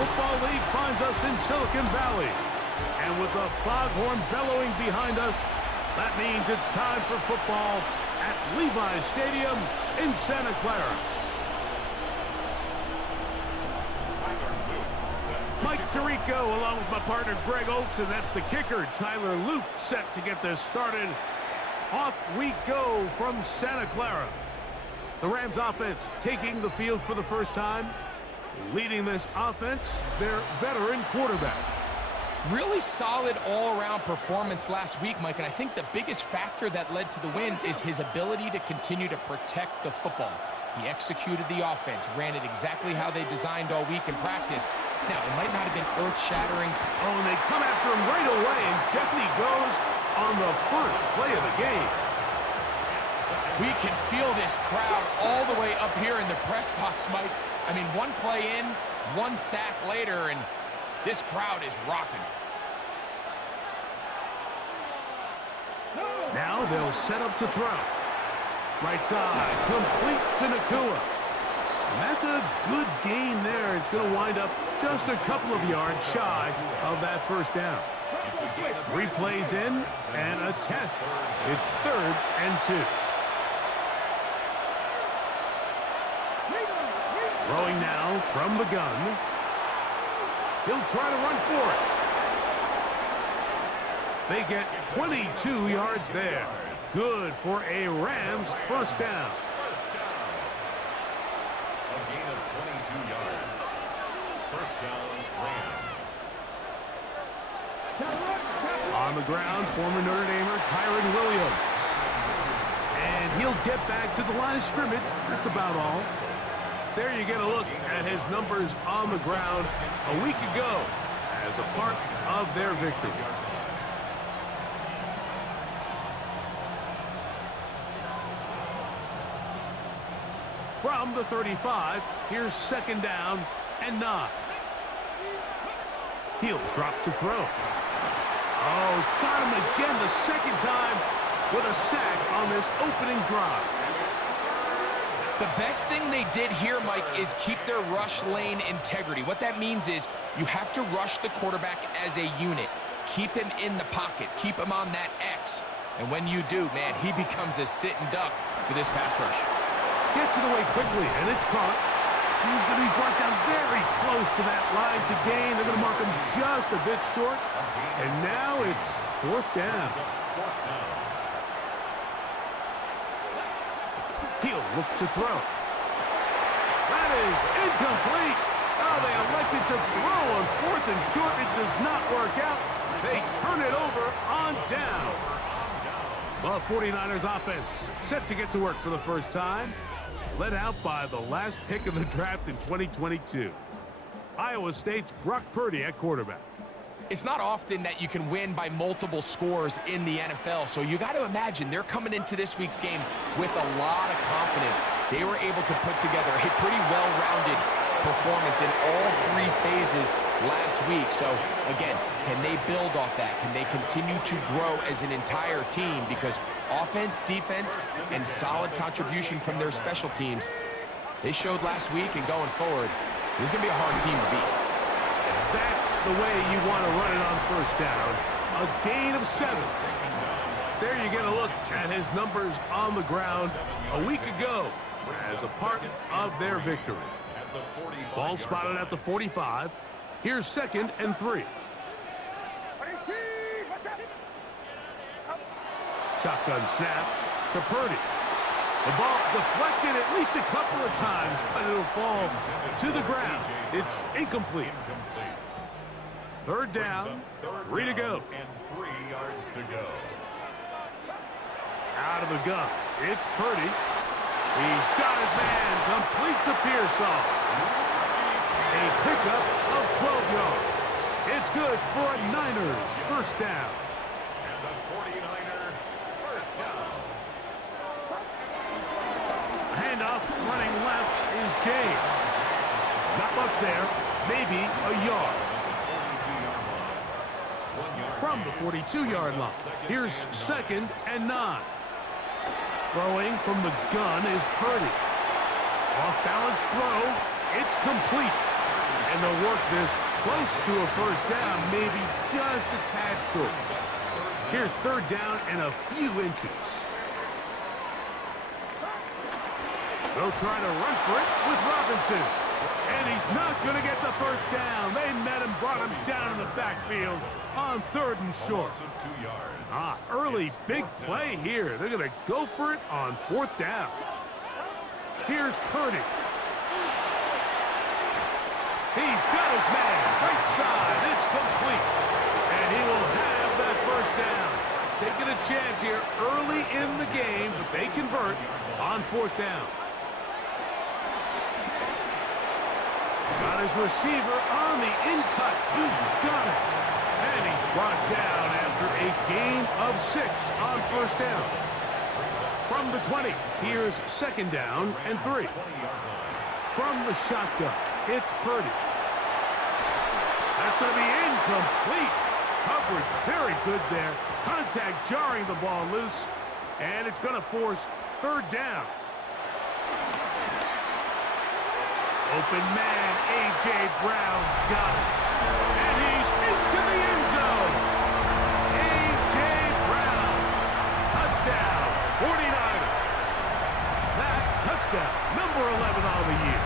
Football League finds us in Silicon Valley. And with the foghorn bellowing behind us, that means it's time for football at Levi's Stadium in Santa Clara. Mike Tirico along with my partner Greg Oates, and that's the kicker, Tyler Luke, set to get this started. Off we go from Santa Clara. The Rams offense taking the field for the first time. Leading this offense, their veteran quarterback. Really solid all-around performance last week, Mike, and I think the biggest factor that led to the win is his ability to continue to protect the football. He executed the offense, ran it exactly how they designed all week in practice. Now, it might not have been earth-shattering. Oh, and they come after him right away, and down he goes on the first play of the game. We can feel this crowd all the way up here in the press box, Mike. I mean, one play in, one sack later, and this crowd is rocking. Now they'll set up to throw. Right side, complete to Nakua. And that's a good gain there. It's going to wind up just a couple of yards shy of that first down. 3 plays in and a test. It's 3rd and 2. Throwing now from the gun. He'll try to run for it. They get 22 yards there. Good for a Rams first down. A gain of 22 yards. First down, Rams. On the ground, former Notre Damer Kyron Williams. And he'll get back to the line of scrimmage. That's about all. There you get a look at his numbers on the ground a week ago as a part of their victory. From the 35, here's 2nd down and 9. He'll drop to throw. Oh, got him again the 2nd time with a sack on this opening drive. The best thing they did here, Mike, is keep their rush lane integrity. What that means is you have to rush the quarterback as a unit. Keep him in the pocket. Keep him on that X. And when you do, man, he becomes a sitting duck for this pass rush. Gets it away quickly, and it's caught. He's going to be brought down very close to that line to gain. They're going to mark him just a bit short. And now it's 4th down. He'll look to throw. That is incomplete. Oh, they elected to throw on 4th and short. It does not work out. They turn it over on down. The 49ers offense set to get to work for the first time. Led out by the last pick of the draft in 2022. Iowa State's Brock Purdy at quarterback. It's not often that you can win by multiple scores in the NFL, so you got to imagine they're coming into this week's game with a lot of confidence. They were able to put together a pretty well-rounded performance in all 3 phases last week. So, again, can they build off that? Can they continue to grow as an entire team? Because offense, defense, and solid contribution from their special teams, they showed last week, and going forward, this is going to be a hard team to beat. That's the way you want to run it on first down. A gain of 7. There you get a look at his numbers on the ground a week ago as a part of their victory. Ball spotted at the 45. Here's 2nd and 3. Shotgun snap to Purdy. The ball deflected at least a couple of times, but it'll fall to the ground. It's incomplete. 3rd down, 3 to go. And 3 yards to go. Out of the gun, it's Purdy. He's got his man, completes a Pearsall. A pickup of 12 yards. It's good for a Niners first down. And the 49er first down. Handoff running left is James. Not much there, maybe a yard. From the 42-yard line, here's 2nd and 9. Throwing from the gun is Purdy. Off-balance throw, it's complete. And they'll work this close to a first down, maybe just a tad short. Here's third down and a few inches. They'll try to run for it with Robinson. And he's not going to get the first down. They met him, brought him down in the backfield on third and short. Early big play here. They're going to go for it on fourth down. Here's Purdy. He's got his man. Right side. It's complete. And he will have that first down. Taking a chance here early in the game, but they convert on fourth down. Got his receiver on the in-cut. He's got it. And he's brought down after a gain of 6 on first down. From the 20, here's second down and 3. From the shotgun, it's Purdy. That's going to be incomplete. Coverage very good there. Contact jarring the ball loose. And it's going to force third down. Open man, A.J. Brown's got it. And he's into the end zone. A.J. Brown. Touchdown, 49ers. That touchdown, number 11 on the year.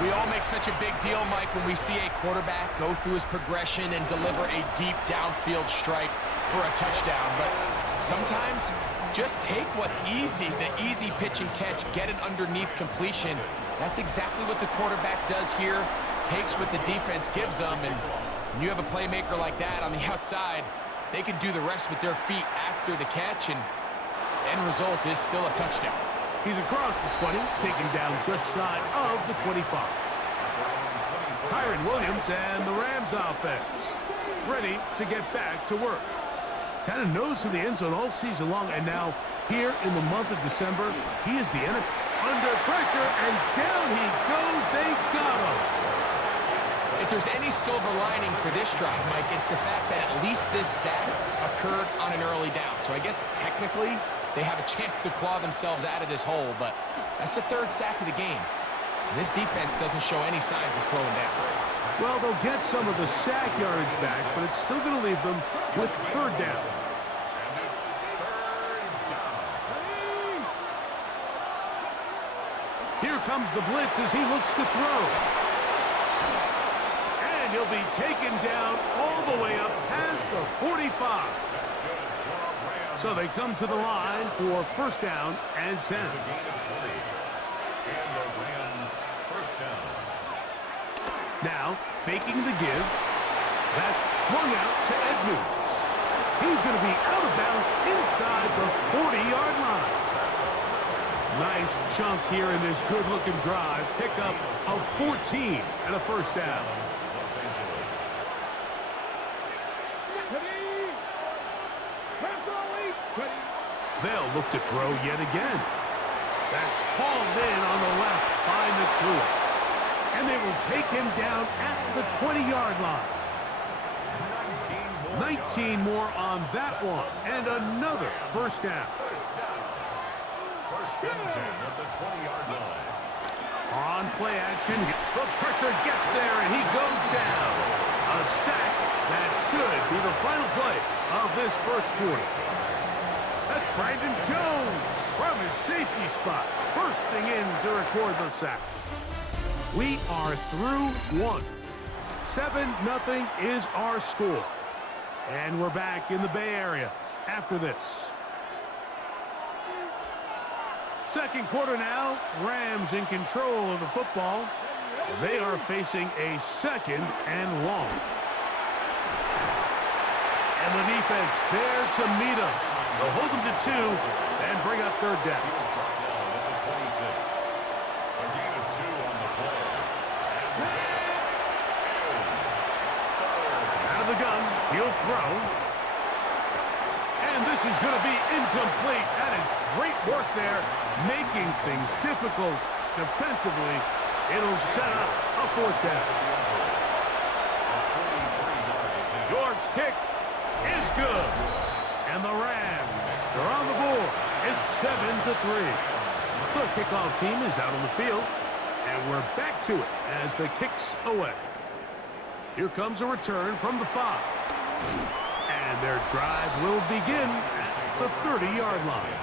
We all make such a big deal, Mike, when we see a quarterback go through his progression and deliver a deep downfield strike for a touchdown. But sometimes, just take what's easy, the easy pitch and catch, get it underneath completion. That's exactly what the quarterback does here, takes what the defense gives them, and when you have a playmaker like that on the outside, they can do the rest with their feet after the catch, and end result is still a touchdown. He's across the 20, taken down just shy of the 25. Kyron Williams and the Rams offense ready to get back to work. He's had a nose to the end zone all season long, and now here in the month of December, he is the enemy. Under pressure, and down he goes. They got him. If there's any silver lining for this drive, Mike, it's the fact that at least this sack occurred on an early down. So I guess technically they have a chance to claw themselves out of this hole, but that's the third sack of the game. And this defense doesn't show any signs of slowing down. Well, they'll get some of the sack yardage back, but it's still going to leave them with third down. Here comes the blitz as he looks to throw. And he'll be taken down all the way up past the 45. So they come to the line for first down and 10. Now, faking the give. That's swung out to Edmonds. He's going to be out of bounds inside the 40-yard line. Nice chunk here in this good-looking drive. Pickup of 14 and a first down. They'll look to throw yet again. That's hauled in on the left by McClure. And they will take him down at the 20-yard line. 19 more on that one. And another first down. First and 10 at the 20-yard line. On play action, the pressure gets there, and he goes down. A sack that should be the final play of this first quarter. That's Brandon Jones from his safety spot, bursting in to record the sack. We are through one. 7-0 is our score. And we're back in the Bay Area after this. Second quarter now, Rams in control of the football. And they are facing a second and long. And the defense there to meet them. They'll hold them to 2 and bring up third down. Out of the gun, he'll throw. And this is going to be incomplete. That is great work there, making things difficult defensively. It'll set up a fourth down. York's kick is good. And the Rams are on the board. It's 7-3. The kickoff team is out on the field. And we're back to it as the kick's away. Here comes a return from the 5. And their drive will begin at the 30-yard line.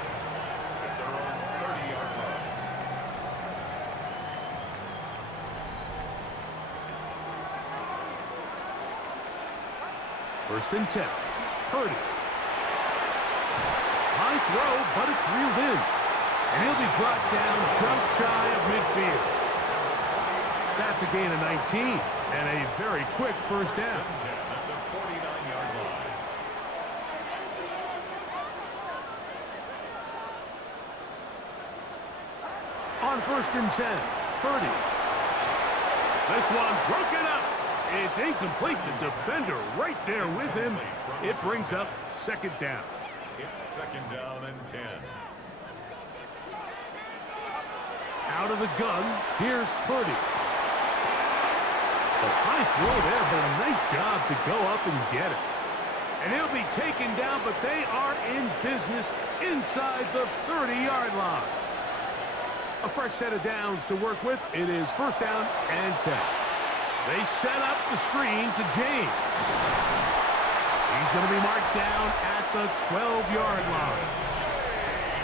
First and 10. Purdy. High throw, but it's reeled in. And he'll be brought down just shy of midfield. That's a gain of 19 and a very quick first down. At the 49-yard line. On first and 10, Purdy. This one broken up. It's incomplete. The defender right there with him. It brings up second down. It's second down and 10. Out of the gun, here's Purdy. A high throw there, but a nice job to go up and get it. And he'll be taken down, but they are in business inside the 30-yard line. A fresh set of downs to work with. It is first down and 10. They set up the screen to James. He's going to be marked down at the 12-yard line.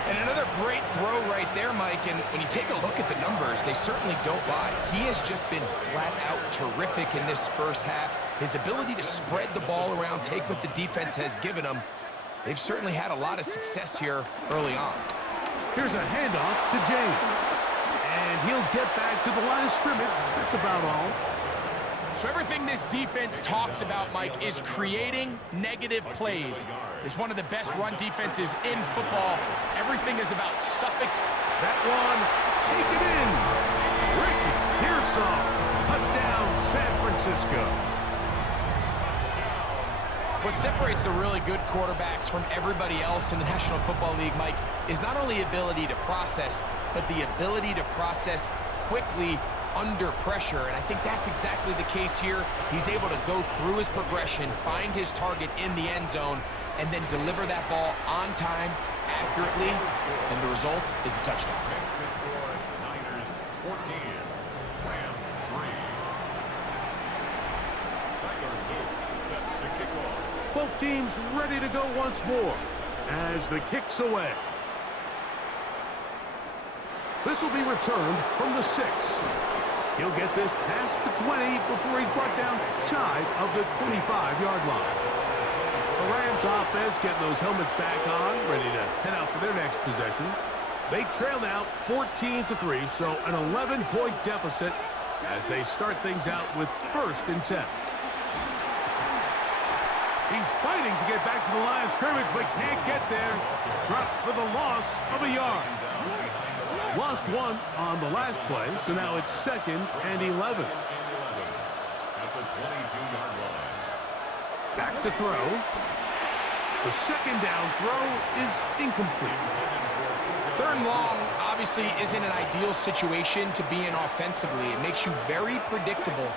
And another great throw right there, Mike. And when you take a look at the numbers, they certainly don't lie. He has just been flat out terrific in this first half. His ability to spread the ball around, take what the defense has given him. They've certainly had a lot of success here early on. Here's a handoff to James. And he'll get back to the line of scrimmage. That's about all. So everything this defense talks about, Mike, is creating negative plays. It's one of the best run defenses in football. Everything is about suffix. That one, take it in. Ricky Pearsall. Touchdown, San Francisco. What separates the really good quarterbacks from everybody else in the National Football League, Mike, is not only ability to process, but the ability to process quickly under pressure, and I think that's exactly the case here. He's able to go through his progression, find his target in the end zone, and then deliver that ball on time, accurately, and the result is a touchdown. Makes the score Niners 14, Rams 3. Tyler Luke set to kick off. Both teams ready to go once more as the kick's away. This will be returned from the 6. He'll get this past the 20 before he's brought down shy of the 25-yard line. The Rams offense getting those helmets back on, ready to head out for their next possession. They trail now 14-3, so an 11-point deficit as they start things out with first and 10. He's fighting to get back to the line of scrimmage, but can't get there. Dropped for the loss of a yard. Lost one on the last play, so now it's second and 11. At the 22-yard line. Back to throw. The second down throw is incomplete. Third and long obviously isn't an ideal situation to be in offensively. It makes you very predictable,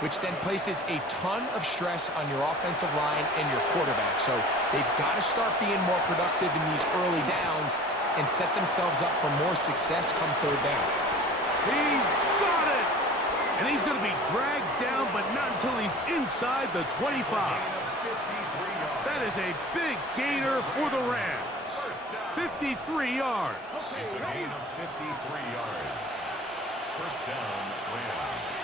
which then places a ton of stress on your offensive line and your quarterback. So they've got to start being more productive in these early downs and set themselves up for more success come third down. He's got it! And he's going to be dragged down, but not until he's inside the 25. That is a big gainer for the Rams. 53 yards. It's a gain of 53 yards. First down, Rams.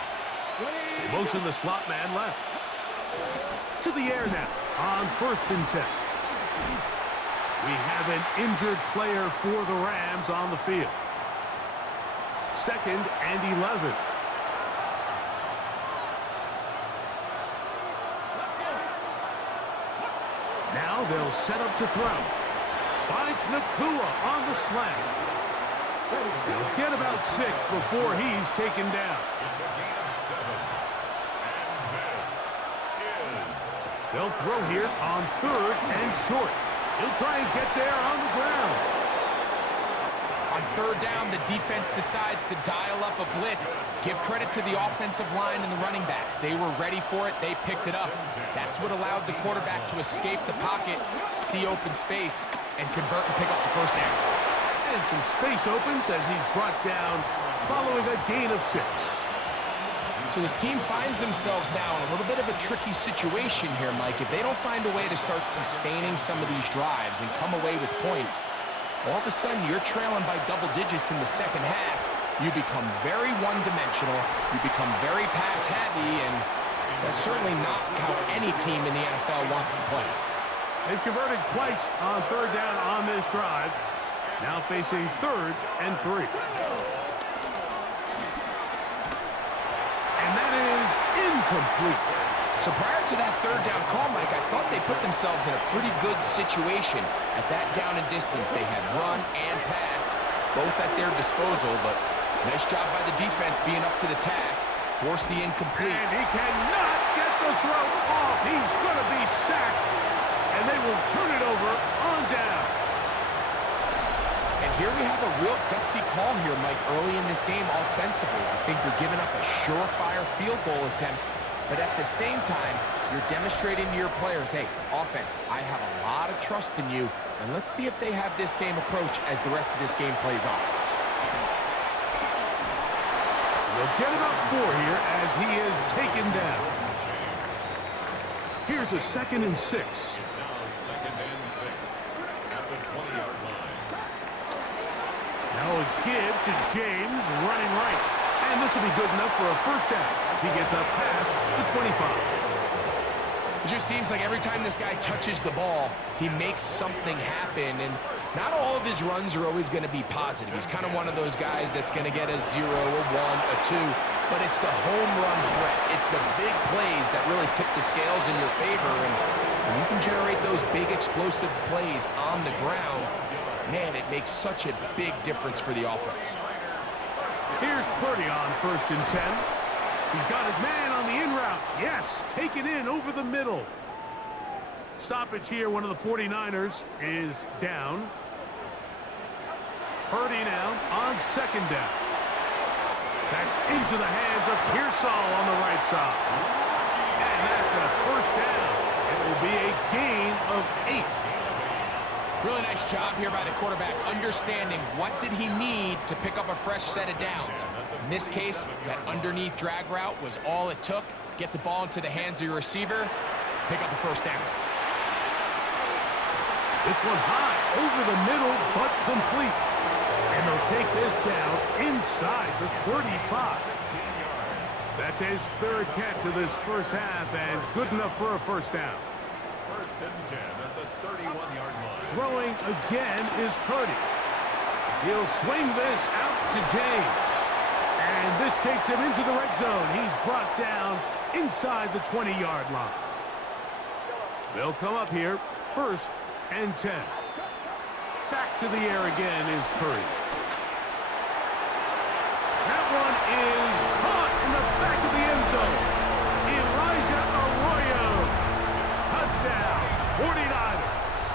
They motion the slot man left. To the air now on first and 10. We have an injured player for the Rams on the field. Second and 11. Now they'll set up to throw. Finds Nakua on the slant. He'll get about 6 before he's taken down. It's a gain of 7. And this is... They'll throw here on third and short. He'll try and get there on the ground. On third down, the defense decides to dial up a blitz. Give credit to the offensive line and the running backs. They were ready for it. They picked it up. That's what allowed the quarterback to escape the pocket, see open space, and convert and pick up the first down. And some space opens as he's brought down following a gain of 6. So this team finds themselves now in a little bit of a tricky situation here, Mike. If they don't find a way to start sustaining some of these drives and come away with points, all of a sudden you're trailing by double digits in the second half. You become very one-dimensional. You become very pass-heavy, and that's certainly not how any team in the NFL wants to play. They've converted twice on 3rd down on this drive. Now facing 3rd and 3. And that is incomplete. So prior to that 3rd down call, Mike, I thought they put themselves in a pretty good situation. At that down and distance, they had run and pass, both at their disposal, but nice job by the defense being up to the task. Force the incomplete. And he cannot get the throw off. He's going to be sacked, and they will turn it over on down. And here we have a real gutsy call here, Mike, early in this game offensively. I think you're giving up a surefire field goal attempt, but at the same time, you're demonstrating to your players, hey, offense, I have a lot of trust in you, and let's see if they have this same approach as the rest of this game plays on. They'll get about 4 here as he is taken down. Here's a 2nd and 6. It's now 2nd and 6 at the 20-yard line. Now a give to James, running right. And this will be good enough for a 1st down as he gets up past the 25. It just seems like every time this guy touches the ball, he makes something happen, and not all of his runs are always going to be positive. He's kind of one of those guys that's going to get a 0, a 1, a 2, but it's the home run threat. It's the big plays that really tip the scales in your favor, and when you can generate those big explosive plays on the ground, man, it makes such a big difference for the offense. Here's Purdy on 1st and 10. He's got his man on the in route. Yes, taken in over the middle. Stoppage here. One of the 49ers is down. Purdy now on 2nd down. That's into the hands of Pearsall on the right side. And that's a 1st down. It will be a gain of 8. Really nice job here by the quarterback, understanding what did he need to pick up a fresh set of downs. In this case, that underneath drag route was all it took. Get the ball into the hands of your receiver, pick up a 1st down. This one high over the middle, but complete. And they'll take this down inside the 35. That's his 3rd catch of this 1st half, and good enough for a 1st down. 1st and 10 at the 31-yard line. Throwing again is Purdy. He'll swing this out to James. And this takes him into the red zone. He's brought down inside the 20-yard line. They'll come up here, 1st and 10. Back to the air again is Purdy. That one is caught in the back of the end zone. Elijah Arroyo. Touchdown, 49ers.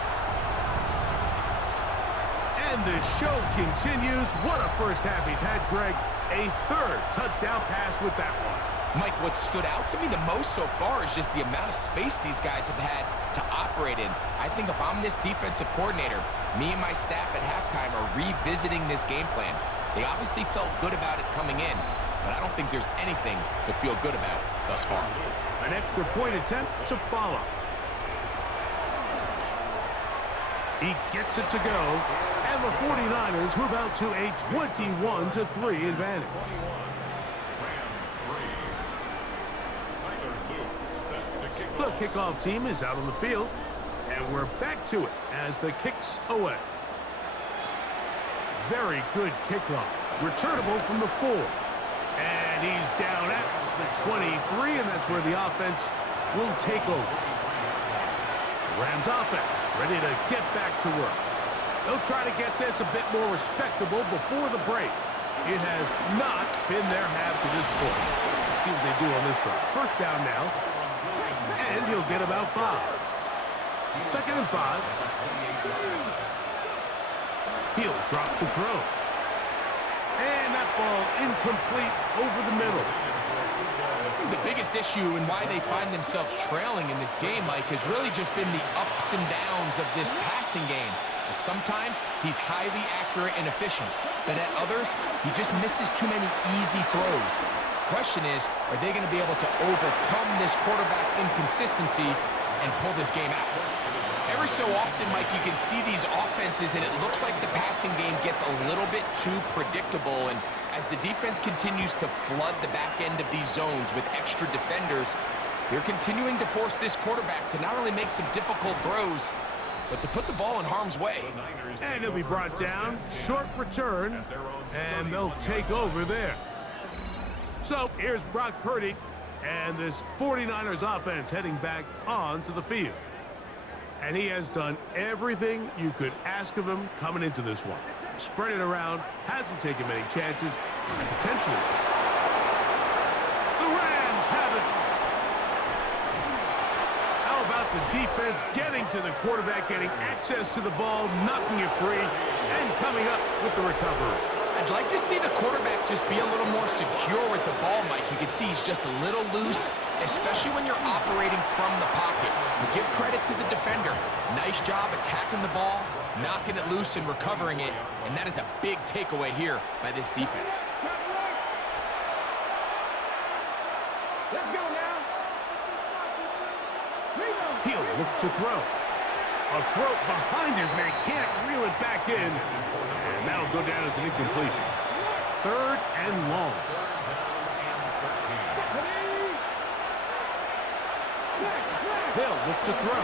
And the show continues. What a 1st half he's had, Greg. A 3rd touchdown pass with that one. Mike, what stood out to me the most so far is just the amount of space these guys have had to operate in. I think if I'm this defensive coordinator, me and my staff at halftime are revisiting this game plan. They obviously felt good about it coming in, but I don't think there's anything to feel good about thus far. An extra point attempt to follow. He gets it to go, and the 49ers move out to a 21-3 advantage. The kickoff team is out on the field, and we're back to it as the kick's away. Very good kickoff. Returnable from the 4. And he's down at the 23, and that's where the offense will take over. Rams offense ready to get back to work. They'll try to get this a bit more respectable before the break. It has not been their half to this point. Let's see what they do on this drive. 1st down now. And he'll get about 5. 2nd and 5. He'll drop to throw. And that ball incomplete over the middle. The biggest issue and why they find themselves trailing in this game, Mike, has really just been the ups and downs of this passing game. And sometimes he's highly accurate and efficient, but at others, he just misses too many easy throws. Question is, are they going to be able to overcome this quarterback inconsistency and pull this game out? Every so often, Mike, you can see these offenses, and it looks like the passing game gets a little bit too predictable. And as the defense continues to flood the back end of these zones with extra defenders, they're continuing to force this quarterback to not only make some difficult throws, but to put the ball in harm's way. And he'll be brought down, short return, and they'll take over there. So here's Brock Purdy, and this 49ers offense heading back onto the field. And he has done everything you could ask of him coming into this one. Spread it around, hasn't taken many chances, and potentially the Rams have it. How about the defense getting to the quarterback, getting access to the ball, knocking it free, and coming up with the recovery. I'd like to see the quarterback just be a little more secure with the ball, Mike. You can see he's just a little loose, especially when you're operating from the pocket. You give credit to the defender. Nice job attacking the ball, knocking it loose and recovering it, and that is a big takeaway here by this defense. Let's go now. He'll look to throw. A throw behind his man, can't reel it back in. And that'll go down as an incompletion. 3rd and long. They'll look to throw.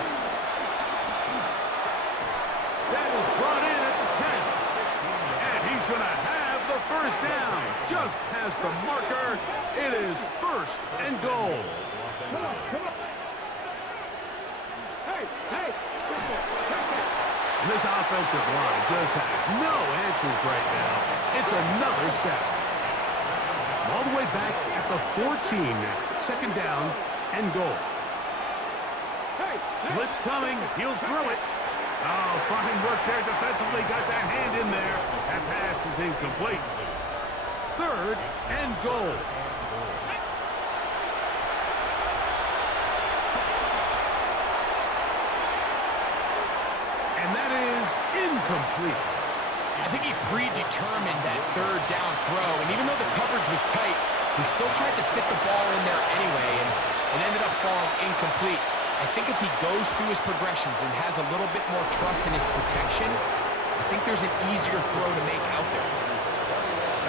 That is brought in at the 10. And he's going to have the first down. Just has the marker. It is 1st and goal. And this offensive line just has no answers right now. It's another sack. All the way back at the 14 now. 2nd down and goal. Blitz coming. He'll throw it. Oh, fine work there defensively. Got that hand in there. That pass is incomplete. 3rd and goal. And that is incomplete. I think he predetermined that 3rd down throw, and even though the coverage was tight, he still tried to fit the ball in there anyway, and it ended up falling incomplete. I think if he goes through his progressions and has a little bit more trust in his protection, I think there's an easier throw to make out there.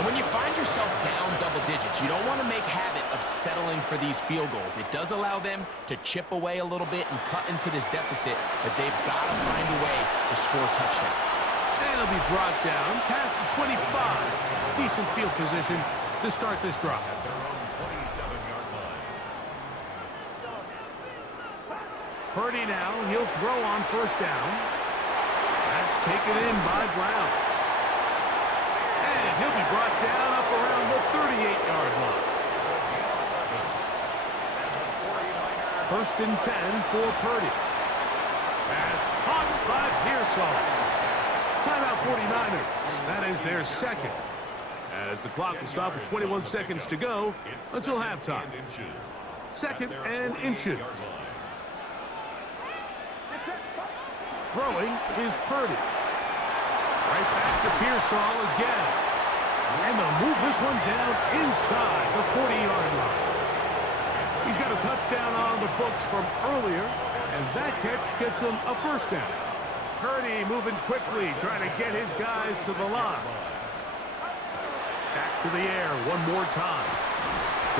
And when you find yourself down double digits, you don't want to make habit of settling for these field goals. It does allow them to chip away a little bit and cut into this deficit, but they've got to find a way to score touchdowns. And it'll be brought down past the 25. Decent field position to start this drive. At their own 27-yard line. Purdy now, he'll throw on 1st down. That's taken in by Brown. And he'll be brought down up around the 38-yard line. 1st and 10 for Purdy. Pass caught by Pearsall. Timeout 49ers. That is their 2nd. As the clock will stop with 21 seconds to go until halftime. 2nd and inches. Throwing is Purdy. Right back to Pearsall again. And they'll move this one down inside the 40-yard line. He's got a touchdown on the books from earlier, and that catch gets him a 1st down. Purdy moving quickly, trying to get his guys to the line. Back to the air one more time.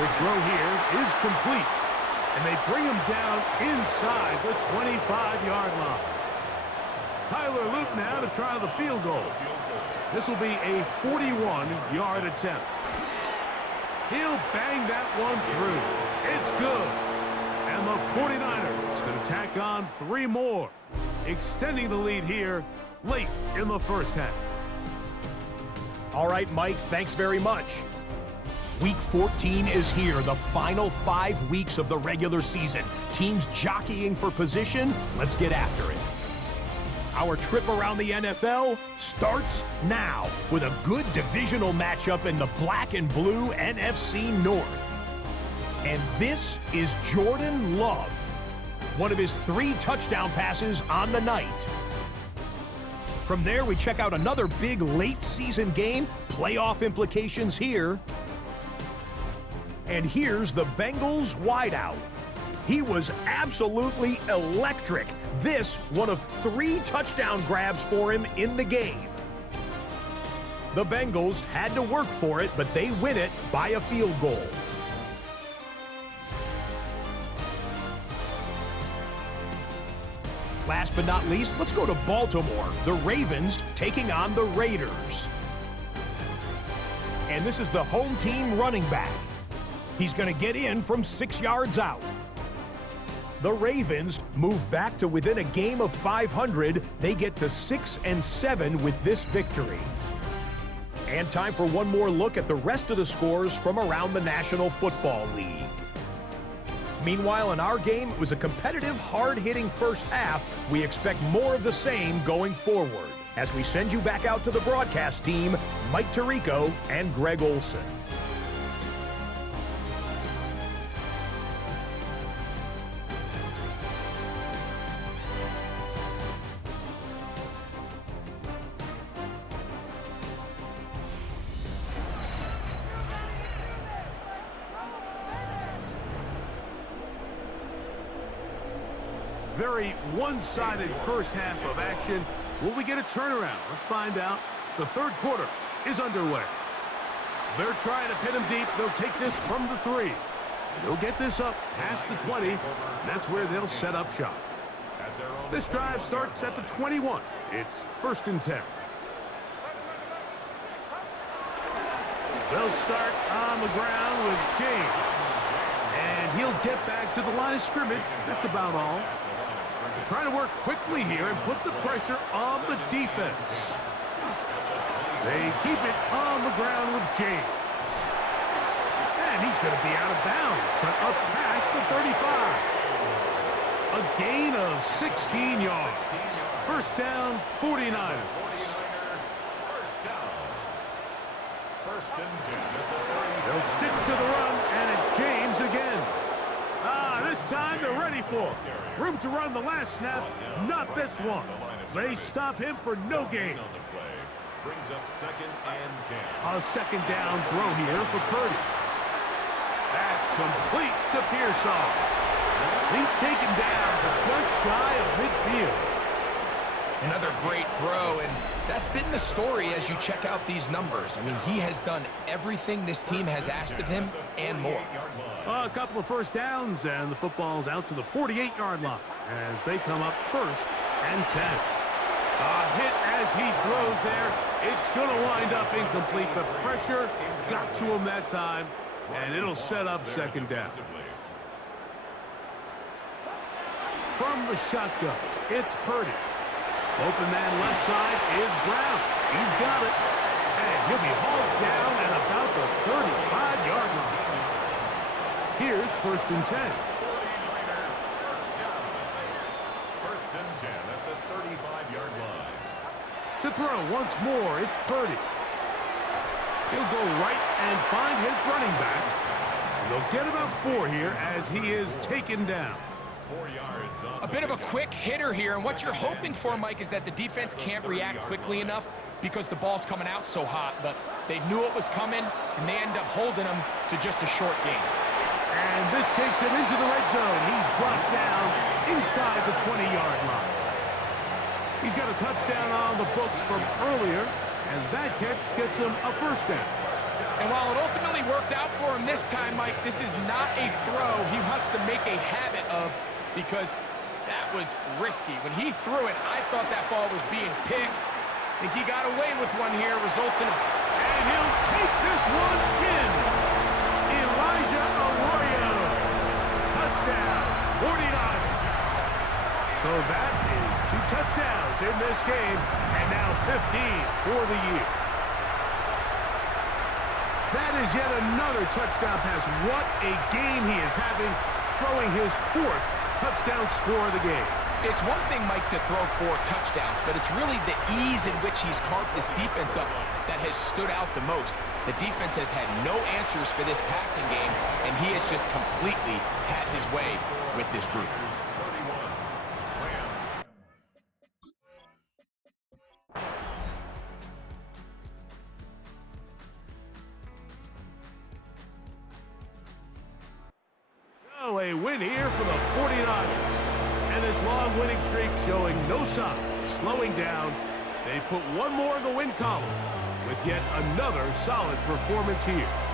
The throw here is complete, and they bring him down inside the 25-yard line. Tyler Luke now to try the field goal. This will be a 41-yard attempt. He'll bang that one through. It's good. And the 49ers going to tack on 3 more, extending the lead here late in the 1st half. All right, Mike, thanks very much. Week 14 is here, the final 5 weeks of the regular season. Teams jockeying for position. Let's get after it. Our trip around the NFL starts now with a good divisional matchup in the black and blue NFC North. And this is Jordan Love, one of his 3 touchdown passes on the night. From there, we check out another big late-season game, playoff implications here. And here's the Bengals wideout. He was absolutely electric. This, one of 3 touchdown grabs for him in the game. The Bengals had to work for it, but they win it by a field goal. Last but not least, let's go to Baltimore. The Ravens taking on the Raiders. And this is the home team running back. He's going to get in from 6 yards out. The Ravens move back to within a game of 500. They get to 6-7 with this victory. And time for one more look at the rest of the scores from around the National Football League. Meanwhile, in our game, it was a competitive, hard-hitting first half. We expect more of the same going forward. As we send you back out to the broadcast team, Mike Tirico and Greg Olson. Very one-sided first half of action. Will we get a turnaround? Let's find out. The third quarter is underway. They're trying to pin him deep. They'll take this from the 3. They'll get this up past the 20, and that's where they'll set up shop. This drive starts at the 21. It's 1st and 10. They'll start on the ground with James. And he'll get back to the line of scrimmage. That's about all. They're trying to work quickly here and put the pressure on the defense. They keep it on the ground with James. And he's going to be out of bounds, but up past the 35. A gain of 16 yards. First down, 49ers. They'll stick to the run, and it's James again. This time they're ready for it. Room to run the last snap, not this one. They stop him for no gain. Brings up 2nd and 10. A second down throw here for Purdy. That's complete to Pearsall. He's taken down just shy of midfield. Another great throw, and that's been the story as you check out these numbers. I mean, he has done everything this team has asked of him and more. A couple of first downs, and the football's out to the 48-yard line as they come up 1st and 10. A hit as he throws there. It's going to wind up incomplete. The pressure got to him that time, and it'll set up 2nd down. From the shotgun, it's Purdy. Open man left side is Brown. He's got it. And he'll be hauled down at about the 35-yard line. Here's 1st and 10. 1st and 10 at the 35-yard line. To throw once more, it's Purdy. He'll go right and find his running back. And they'll get about 4 here as he is taken down. 4 yards on A bit of a quick hitter here, and what you're hoping for, Mike, is that the defense can't react quickly enough because the ball's coming out so hot, but they knew it was coming, and they end up holding him to just a short gain. And this takes him into the red zone. He's brought down inside the 20-yard line. He's got a touchdown on the books from earlier, and that catch gets him a 1st down. And while it ultimately worked out for him this time, Mike, this is not a throw he wants to make a habit of because that was risky. When he threw it, I thought that ball was being picked. I think he got away with one here, results in a... And he'll take this one in. Elijah Arroyo. Touchdown, 49ers. So that is 2 touchdowns in this game, and now 15 for the year. That is yet another touchdown pass. What a game he is having, throwing his 4th touchdown score of the game. It's one thing, Mike, to throw 4 touchdowns, but it's really the ease in which he's carved this defense up that has stood out the most. The defense has had no answers for this passing game, and he has just completely had his way with this group. So a win here for the 49ers. And this long winning streak showing no signs of slowing down. They put one more in the win column with yet another solid performance here.